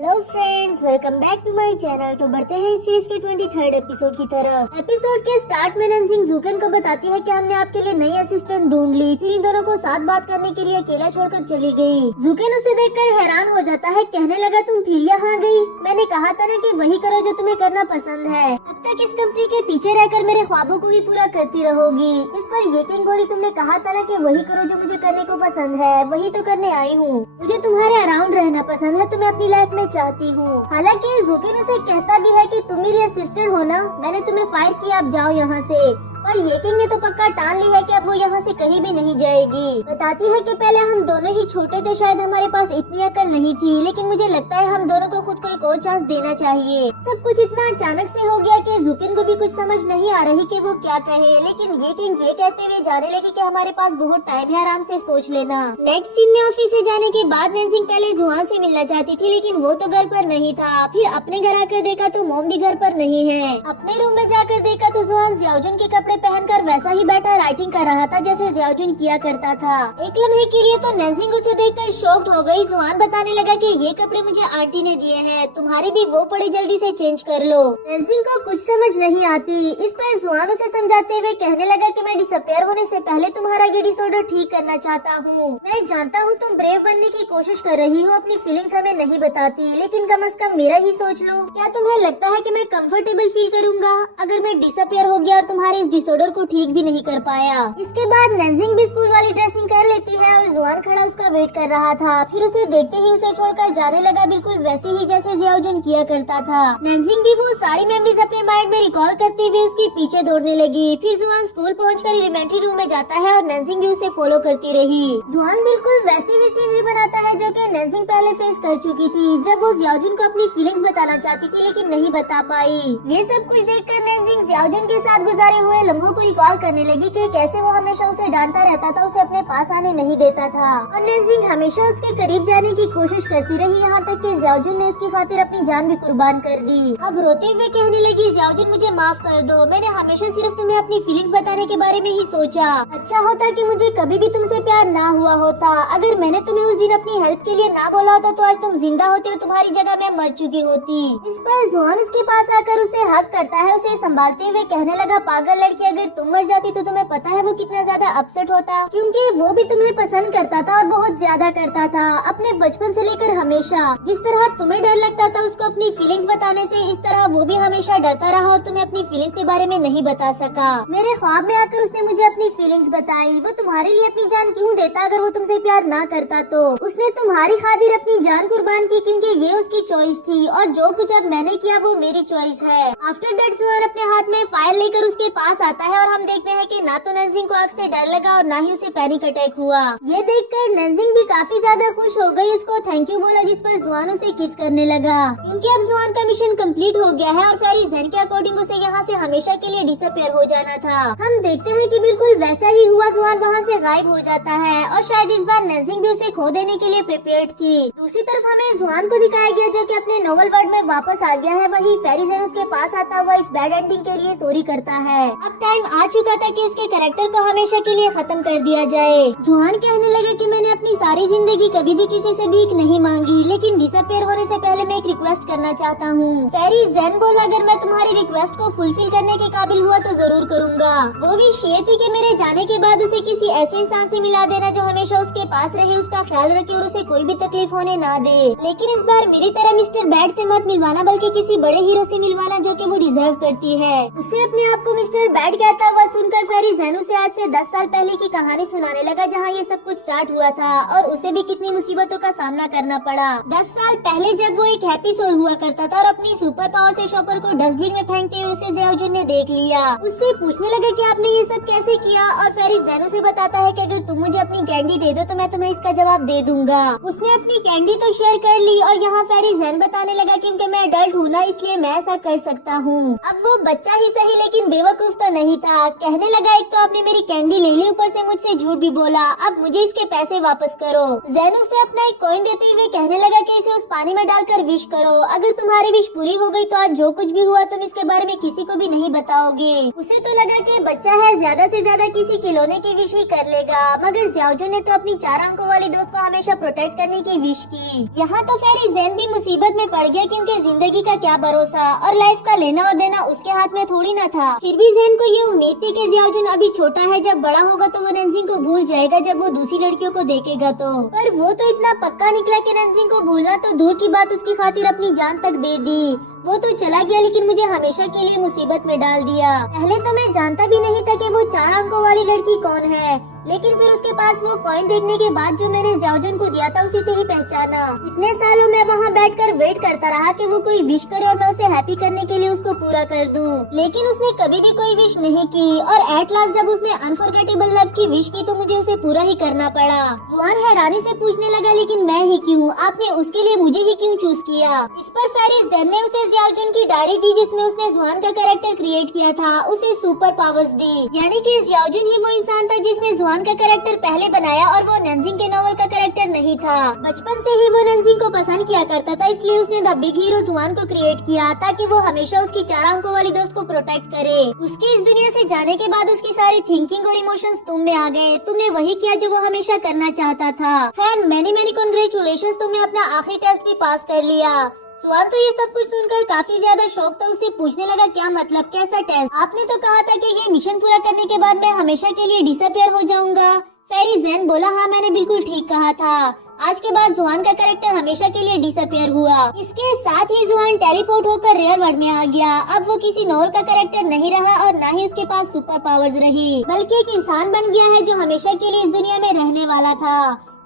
Hello friends, welcome back to my channel. तो बढ़ते हैं इस सीरीज के 23rd एपिसोड की तरफ। एपिसोड के स्टार्ट में नंजिंग जूकेन को बताती है कि हमने आपके लिए नई असिस्टेंट ढूंढ ली। फिर इन दोनों को साथ बात करने के लिए अकेला छोड़कर चली गई। जूकेन उसे देखकर हैरान हो जाता है, कहने लगा तुम फिर यहाँ गई? मैंने कहा था ना कि वही करो जो तुम्हें करना पसंद है। अब तक इस कंपनी के पीछे रहकर मेरे ख्वाबों को ही पूरा करती रहोगी। इस पर ये किंग बोली, तुमने कहा था ना कि वही करो जो मुझे करने को पसंद है, वही तो करने आई हूँ। मुझे तुम्हारे अराउंड रहना पसंद है, तुम्हें अपनी लाइफ में चाहती हूँ। हालांकि जूकेन उसे कहता भी है कि तुम मेरी असिस्टेंट हो ना, मैंने तुम्हें फायर किया, अब जाओ यहाँ से। पर ये किंग ने तो पक्का टाल ली है कि अब वो यहाँ से कहीं भी नहीं जाएगी। बताती है कि पहले हम दोनों ही छोटे थे, शायद हमारे पास इतनी अकल नहीं थी, लेकिन मुझे लगता है हम दोनों को खुद को एक और चांस देना चाहिए। सब कुछ इतना अचानक से हो गया कि जूकेन को भी कुछ समझ नहीं आ रही कि वो क्या कहे। लेकिन ये किंग ये कहते हुए जाने लगी कि हमारे पास बहुत टाइम है, आराम से सोच लेना। नेक्स्ट सीन में ऑफिस से जाने के बाद नंजिंग पहले जुआन से मिलना चाहती थी, लेकिन वो तो घर पर नहीं था। फिर अपने घर आकर देखा तो मॉम भी घर पर नहीं है। अपने रूम में जाकर देखा तो जुआन जियाओजुन के कपड़े पहनकर वैसा ही बैठा राइटिंग कर रहा था जैसे जियाओजुन किया करता था। एक लम्हे के लिए तो नंजिंग उसे देखकर शॉक्ड हो गई। जुआन बताने लगा कि ये कपड़े मुझे आंटी ने दिए हैं, तुम्हारे भी वो पड़े, जल्दी से चेंज कर लो। नंजिंग को कुछ समझ नहीं आती। इस पर जुआन उसे समझाते हुए कहने लगा कि मैं डिसअपियर होने से पहले तुम्हारा ये डिसऑर्डर ठीक करना चाहता हूँ। मैं जानता हूँ तुम ब्रेव बनने की कोशिश कर रही हो, अपनी फीलिंग्स हमें नहीं बताती, लेकिन कम से कम मेरा ही सोच लो। क्या तुम्हें लगता है कि मैं कंफर्टेबल फील करूँगा अगर मैं डिसअपियर हो गया और तुम्हारे इस डिसऑर्डर को ठीक भी नहीं कर पाया? इसके बाद नंजिंग भी स्कूल वाली ड्रेसिंग कर लेती है और जुआन खड़ा उसका वेट कर रहा था। फिर उसे देखते ही उसे छोड़कर जाने लगा, बिल्कुल वैसे ही जैसे जियाओजुन किया करता था। नंजिंग भी वो सारी मेमोरीज अपने माइंड में रिकॉल करते हुए उसके पीछे दौड़ने लगी। फिर जुआन स्कूल पहुंचकर एलिमेंट्री रूम में जाता है और नंजिंग भी उसे फॉलो करती रही। जुआन बिल्कुल वैसी ही सीनरी बनाता है जो कि नंजिंग पहले फेस कर चुकी थी, जब वो जियाओजुन को अपनी फीलिंग्स बताना चाहती थी लेकिन नहीं बता पाई। ये सब कुछ देखकर नंजिंग जियाओजुन के साथ गुजारे हुए लम्हों को रिकॉल करने लगी कि कैसे वो हमेशा उसे डांटता रहता था, उसे अपने पास आने नहीं देता था। और नंजिंग हमेशा उसके करीब जाने की कोशिश करती रही, यहाँ तक कि जियाओजुन ने उसकी खातिर अपनी जान भी कुर्बान कर दी। अब रोते हुए कहने लगी, जियाओजुन मुझे माफ कर दो, मैंने हमेशा सिर्फ तुम्हें अपनी फीलिंग्स बताने के बारे में ही सोचा। अच्छा होता कि मुझे कभी भी तुमसे प्यार ना हुआ होता। अगर मैंने तुम्हें उस दिन अपनी हेल्प के लिए ना बोला होता तो आज तुम जिंदा होती और तुम्हारी जगह मैं मर चुकी होती। इस पर जुआन उसके पास आकर उसे हक करता है, उसे संभालते हुए कहने लगा, पागल लड़की, अगर तुम मर जाती तो तुम्हें पता है वो कितना ज्यादा अपसेट होता, क्योंकि वो भी तुम्हें पसंद करता था और बहुत ज्यादा करता था। अपने बचपन से लेकर हमेशा जिस तरह तुम्हें डर लगता था उसको अपनी फीलिंग्स बताने से, इस तरह वो भी हमेशा डरता रहा और तुम्हें अपनी फीलिंग्स के बारे में नहीं बता सका। मेरे ख्वाब में आकर उसने मुझे अपनी फीलिंग्स बताई। वो तुम्हारे लिए अपनी जान क्यों देता अगर वो तुमसे प्यार ना करता तो? उसने तुम्हारी खातिर अपनी जान कुर्बान की क्योंकि ये उसकी चॉइस थी और जो कुछ अब मैंने किया वो मेरी चॉइस है। आफ्टर दैट जुआन अपने हाथ में फायर लेकर उसके पास आता है और हम देखते हैं कि ना तो नंजिंग को आग से डर लगा और ना ही उसे पैनिक अटैक हुआ। ये देखकर नंजिंग भी काफी ज्यादा खुश हो गई, उसको थैंक यू बोला, जिस पर जुआन उसे किस करने लगा क्योंकि अब जुआन का मिशन कंप्लीट हो गया है और फेरी ज़ेन के अकॉर्डिंग उसे यहाँ से हमेशा के लिए डिसअपियर हो जाना था। हम देखते हैं कि बिल्कुल वैसा ही हुआ, जुआन वहाँ से गायब हो जाता है और शायद इस बार नंजिंग भी उसे खो देने के लिए प्रिपेयर्ड थी। दूसरी तरफ हमें जुआन को दिखाया गया जो कि अपने नोवेल वर्ल्ड में वापस आ गया है। वही फेरी ज़ेन उसके पास आता हुआ इस बैड एंडिंग के लिए सॉरी करता है। अब टाइम आ चुका था कि उसके कैरेक्टर को हमेशा के लिए खत्म कर दिया जाए। जुआन कहने लगे कि मैंने अपनी सारी जिंदगी कभी भी किसी से भीख नहीं मांगी, लेकिन डिसअपियर होने से पहले मैं एक रिक्वेस्ट करना चाहता हूँ। फेरी ज़ेन बोला, अगर मैं तुम्हारी रिक्वेस्ट को फुलफिल करने के काबिल हुआ तो जरूर करूँगा। वो विश ये थी कि मेरे जाने के बाद उसे किसी ऐसे इंसान से मिला देना जो हमेशा उसके पास रहे, उसका ख्याल रखे और उसे कोई भी तकलीफ होने ना दे। लेकिन इस बार मेरी तरह मिस्टर बैड से मत मिलवाना, बल्कि किसी बड़े हीरो से मिलवाना जो कि वो डिजर्व करती है। उसे अपने आप को मिस्टर बैड कहता हुआ सुनकर फेरी ज़ेन उसे आज से 10 साल पहले की कहानी सुनाने लगा जहाँ ये सब कुछ स्टार्ट हुआ था और उसे भी कितनी मुसीबतों का सामना करना पड़ा। 10 साल पहले जब वो एक हैप्पी सोल हुआ करता था और अपनी सुपर पावर से शॉपर को डस्टबिन में फेंकते हुए उसे जियाओजुन ने देख लिया। उससे पूछने लगा कि आपने ये सब कैसे किया और फेरी ज़ेन उसे बताता है कि अगर तुम मुझे अपनी कैंडी दे दो तो मैं तुम्हें इसका जवाब दे दूंगा। उसने अपनी कैंडी तो शेयर कर ली और यहाँ फेरी ज़ेन बताने लगा क्योंकि मैं अडल्ट हूँ ना, इसलिए मैं ऐसा कर सकता हूँ। अब वो बच्चा ही सही लेकिन बेवकूफ तो नहीं था। कहने लगा एक तो आपने मेरी कैंडी ले ली, ऊपर से मुझसे झूठ भी बोला, अब मुझे इसके पैसे वापस करो। जैन उसे अपना एक कॉइन देते हुए कहने लगा कि इसे उस पानी में डालकर विश करो, अगर तुम्हारी विश पूरी हो गई तो आज जो कुछ भी हुआ तुम इसके बारे में किसी को भी नहीं बताओगे। उसे तो लगा कि बच्चा है, ज्यादा से ज्यादा किसी खिलौने की विश ही कर लेगा, मगर ज़्याओजुन ने तो अपनी 4 आंखों वाली दोस्त को हमेशा प्रोटेक्ट करने की विश की। यहाँ तो फेरी जैन भी मुसीबत में पड़ गया, क्योंकि जिंदगी का क्या भरोसा और लाइफ का लेना और देना उसके हाथ में थोड़ी ना था। फिर भी जैन को ये उम्मीद थी कि ज़्याओजुन अभी छोटा है, जब बड़ा होगा तो वो नंजिंग को भूल जाएगा जब वो दूसरी लड़कियों को देखेगा तो। पर वो तो इतना पक्का निकला कि नंजिंग को भूलना तो दूर की बात, उसकी खातिर अपनी जान तक दे दी। वो तो चला गया, लेकिन मुझे हमेशा के लिए मुसीबत में डाल दिया। पहले तो मैं जानता भी नहीं था कि वो 4 आंखों वाली लड़की कौन है, लेकिन फिर उसके पास वो कॉइन देखने के बाद जो मैंने ज़्याओजुन को दिया था उसी से ही पहचाना। इतने सालों में वहाँ बैठकर वेट करता रहा कि वो कोई विश करे और मैं उसे हैप्पी करने के लिए उसको पूरा कर दूं, लेकिन उसने कभी भी कोई विश नहीं की। और एट लास्ट जब उसने अनफॉरगेटेबल लव की विश की तो मुझे उसे पूरा ही करना पड़ा। जुआन हैरानी से पूछने लगा, लेकिन मैं ही क्यों? आपने उसके लिए मुझे ही क्यों चूज किया? इस पर फेरी ज़ेन ने उसे ज़्याओजुन की डायरी दी, जिसमें उसने जुआन का कैरेक्टर क्रिएट किया था, उसे सुपर पावर्स दी। यानी कि ज़्याओजुन ही वो इंसान था जिसने जुआन का कैरेक्टर पहले बनाया और वो नंजिंग के नॉवल का कैरेक्टर नहीं था। बचपन से ही वो नंजिंग को पसंद किया करता था, इसलिए उसने द बिग हीरो जुआन को क्रिएट किया ताकि वो हमेशा उसकी 4 आंखों वाली दोस्त को प्रोटेक्ट करे। उसके इस दुनिया से जाने के बाद उसकी सारी थिंकिंग और इमोशंस तुम में आ गए। तुमने वही किया जो वो हमेशा करना चाहता था। खैर मैनी कांग्रेचुलेशंस, तुमने अपना आखिरी टेस्ट भी पास कर लिया। जुआन तो ये सब कुछ सुनकर काफी ज्यादा शौक था। उससे पूछने लगा, क्या मतलब, कैसा टेस्ट? आपने तो कहा था कि ये मिशन पूरा करने के बाद मैं हमेशा के लिए डिसअपियर हो जाऊंगा। फेरी ज़ेन बोला, हाँ मैंने बिल्कुल ठीक कहा था। आज के बाद जुआन का कैरेक्टर हमेशा के लिए डिसअपियर हुआ। इसके साथ ही जुआन टेलीपोर्ट होकर रियल वर्ल्ड में आ गया। अब वो किसी नॉवल का कैरेक्टर नहीं रहा और न ही उसके पास सुपर पावर्स रही, बल्कि एक इंसान बन गया है जो हमेशा के लिए इस दुनिया में रहने वाला था।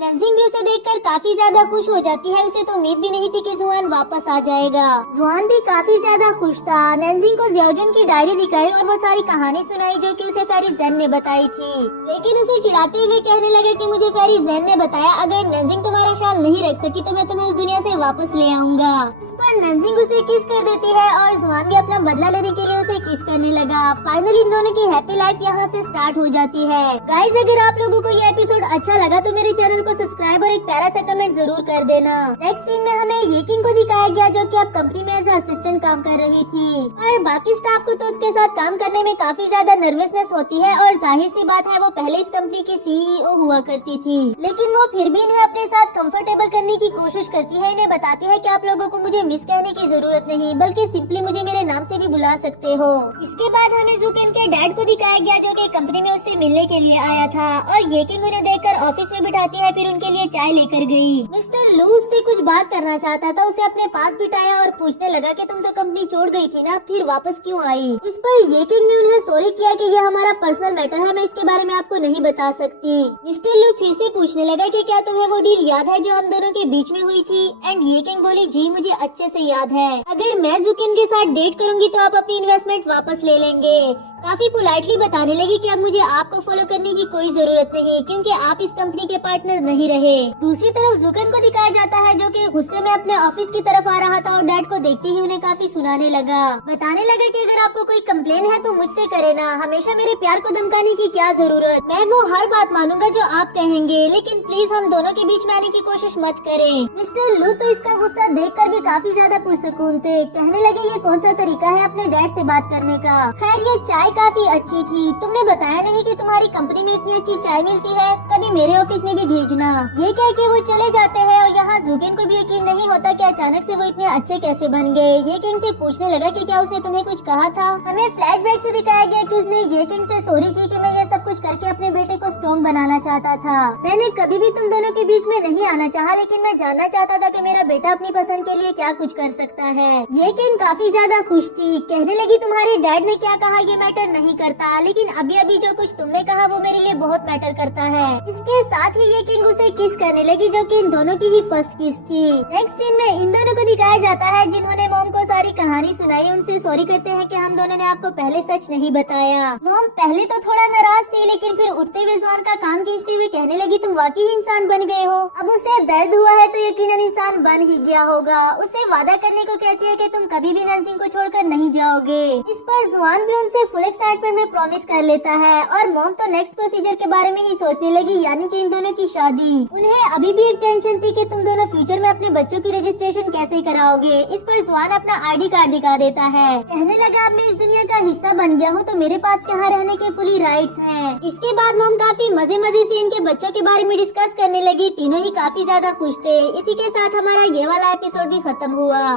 नंजिंग भी उसे देखकर काफी ज्यादा खुश हो जाती है। उसे तो उम्मीद भी नहीं थी कि जुआन वापस आ जाएगा। जुआन भी काफी ज्यादा खुश था। नंजिंग को ज़्याओजुन की डायरी दिखाई और वो सारी कहानी सुनाई जो कि उसे फेरी ज़ेन ने बताई थी, लेकिन उसे चिढ़ाते हुए कहने लगे कि मुझे फेरी ज़ेन ने बताया, अगर नंजिंग तुम्हारा ख्याल नहीं रख सकी तो मैं तुम्हें उस दुनिया से वापस ले आऊंगा। इस पर नंजिंग उसे किस कर देती है और जुआन भी अपना बदला लेने के लिए उसे किस करने लगा। फाइनली इन दोनों की हैप्पी लाइफ यहाँ से स्टार्ट हो जाती है। गाइस अगर आप लोगों को ये एपिसोड अच्छा लगा तो मेरे चैनल को सब्सक्राइब और एक प्यारा सा कमेंट जरूर कर देना। नेक्स्ट सीन में हमें ये किंग को दिखाया गया जो कि अब कंपनी में एज असिस्टेंट काम कर रही थी, और बाकी स्टाफ को तो उसके साथ काम करने में काफी ज्यादा नर्वसनेस होती है। और जाहिर सी बात है वो पहले इस कंपनी की सीईओ हुआ करती थी, लेकिन वो फिर भी इन्हें अपने साथ कंफर्टेबल करने की कोशिश करती है। इन्हें बताती है कि आप लोगों को मुझे मिस कहने की जरूरत नहीं, बल्कि सिंपली मुझे मेरे नाम से भी बुला सकते हो। इसके बाद हमें ज़ुकेन के डैड को दिखाया गया जो कि कंपनी में उससे मिलने के लिए आया था, और ये किंग उन्हें देखकर ऑफिस में बिठाती है, फिर उनके लिए चाय लेकर गई। मिस्टर लू उससे कुछ बात करना चाहता था, उसे अपने पास बिठाया और पूछने लगा कि तुम तो कंपनी छोड़ गई थी ना, फिर वापस क्यों आई? इस पर ये किंग ने उन्हें सॉरी किया कि ये हमारा पर्सनल मैटर है, मैं इसके बारे में आपको नहीं बता सकती। मिस्टर लू फिर से पूछने लगा कि क्या तुम्हें वो डील याद है जो हम दोनों के बीच में हुई थी? एंड ये किंग बोली, जी मुझे अच्छे से याद है, अगर मैं ज़ुकेन के साथ डेट करूंगी तो आप अपनी इन्वेस्टमेंट वापस ले लेंगे। काफी पोलाइटली बताने लगी कि अब मुझे आपको फॉलो करने की कोई जरूरत नहीं, क्योंकि आप इस कंपनी के पार्टनर नहीं रहे। दूसरी तरफ ज़ुकेन को दिखाया जाता है जो कि गुस्से में अपने ऑफिस की तरफ आ रहा था और डैड को देखते ही उन्हें काफी सुनाने लगा। बताने लगा कि अगर आपको कोई कंप्लेन है तो मुझसे करे ना, हमेशा मेरे प्यार को धमकाने की क्या जरूरत, मैं वो हर बात मानूंगा जो आप कहेंगे, लेकिन प्लीज हम दोनों के बीच में आने की कोशिश मत करें। मिस्टर लू तो इसका गुस्सा देखकर भी काफी ज्यादा पुरसकून थे। कहने लगे ये कौन सा तरीका है अपने डैड से बात करने का? खैर ये चाय काफी अच्छी थी, तुमने बताया नहीं कि तुम्हारी कंपनी में इतनी अच्छी चाय मिलती है, कभी मेरे ऑफिस में भी भेजना। ये कह के वो चले जाते हैं और यहाँ ज़ुकेन को भी यकीन नहीं होता कि अचानक से वो इतने अच्छे कैसे बन गए। ये किंग से पूछने लगा कि क्या उसने तुम्हें कुछ कहा था। हमें फ्लैशबैक से दिखाया गया कि उसने ये किंग से सॉरी की कि मैं ये सब कुछ करके अपने बेटे को स्ट्रॉन्ग बनाना चाहता था। मैंने कभी भी तुम दोनों के बीच में नहीं आना चाहा, लेकिन मैं जानना चाहता था कि मेरा बेटा अपनी पसंद के लिए क्या कुछ कर सकता है। ये किंग काफी ज्यादा खुश थी। कहने लगी तुम्हारे डैड ने क्या कहा ये मैटर नहीं करता, लेकिन अभी अभी जो कुछ तुमने कहा वो मेरे लिए बहुत मैटर करता है। इसके साथ ही ये किंग उसे किस करने लगी जो कि इन दोनों की ही फर्स्ट किस थी। नेक्स्ट सीन में इन दोनों को दिखाया जाता है जिन्होंने मॉम को सारी कहानी सुनाई। उनसे सॉरी करते हैं कि हम दोनों ने आपको पहले सच नहीं बताया। मॉम पहले तो थोड़ा नाराज थी, लेकिन फिर उठते हुए ज़ुआन का कान खींचते हुए कहने लगी तुम वाकई ही इंसान बन गए हो। अब उसे दर्द हुआ है तो यकीनन इंसान बन ही गया होगा। उसे वादा करने को कहती है कि तुम कभी भी नंजिंग को छोड़कर नहीं जाओगे। इस पर ज़ुआन भी उनसे फुल एक्साइटमेंट में प्रॉमिस कर लेता है और मॉम तो नेक्स्ट प्रोसीजर के बारे में ही सोचने लगी, यानी कि इन दोनों की शादी। उन्हें अभी भी एक टेंशन थी कि तुम दोनों फ्यूचर में अपने बच्चों की रजिस्ट्रेशन कैसे कराओगे। इस पर स्वान अपना ID कार्ड दिखा देता है, कहने लगा अब मैं इस दुनिया का हिस्सा बन गया हूँ तो मेरे पास यहाँ रहने के फुली राइट्स हैं। इसके बाद मॉम काफी मजे से इनके बच्चों के बारे में डिस्कस करने लगी। तीनों ही काफी ज्यादा खुश थे। इसी के साथ हमारा ये वाला एपिसोड भी खत्म हुआ।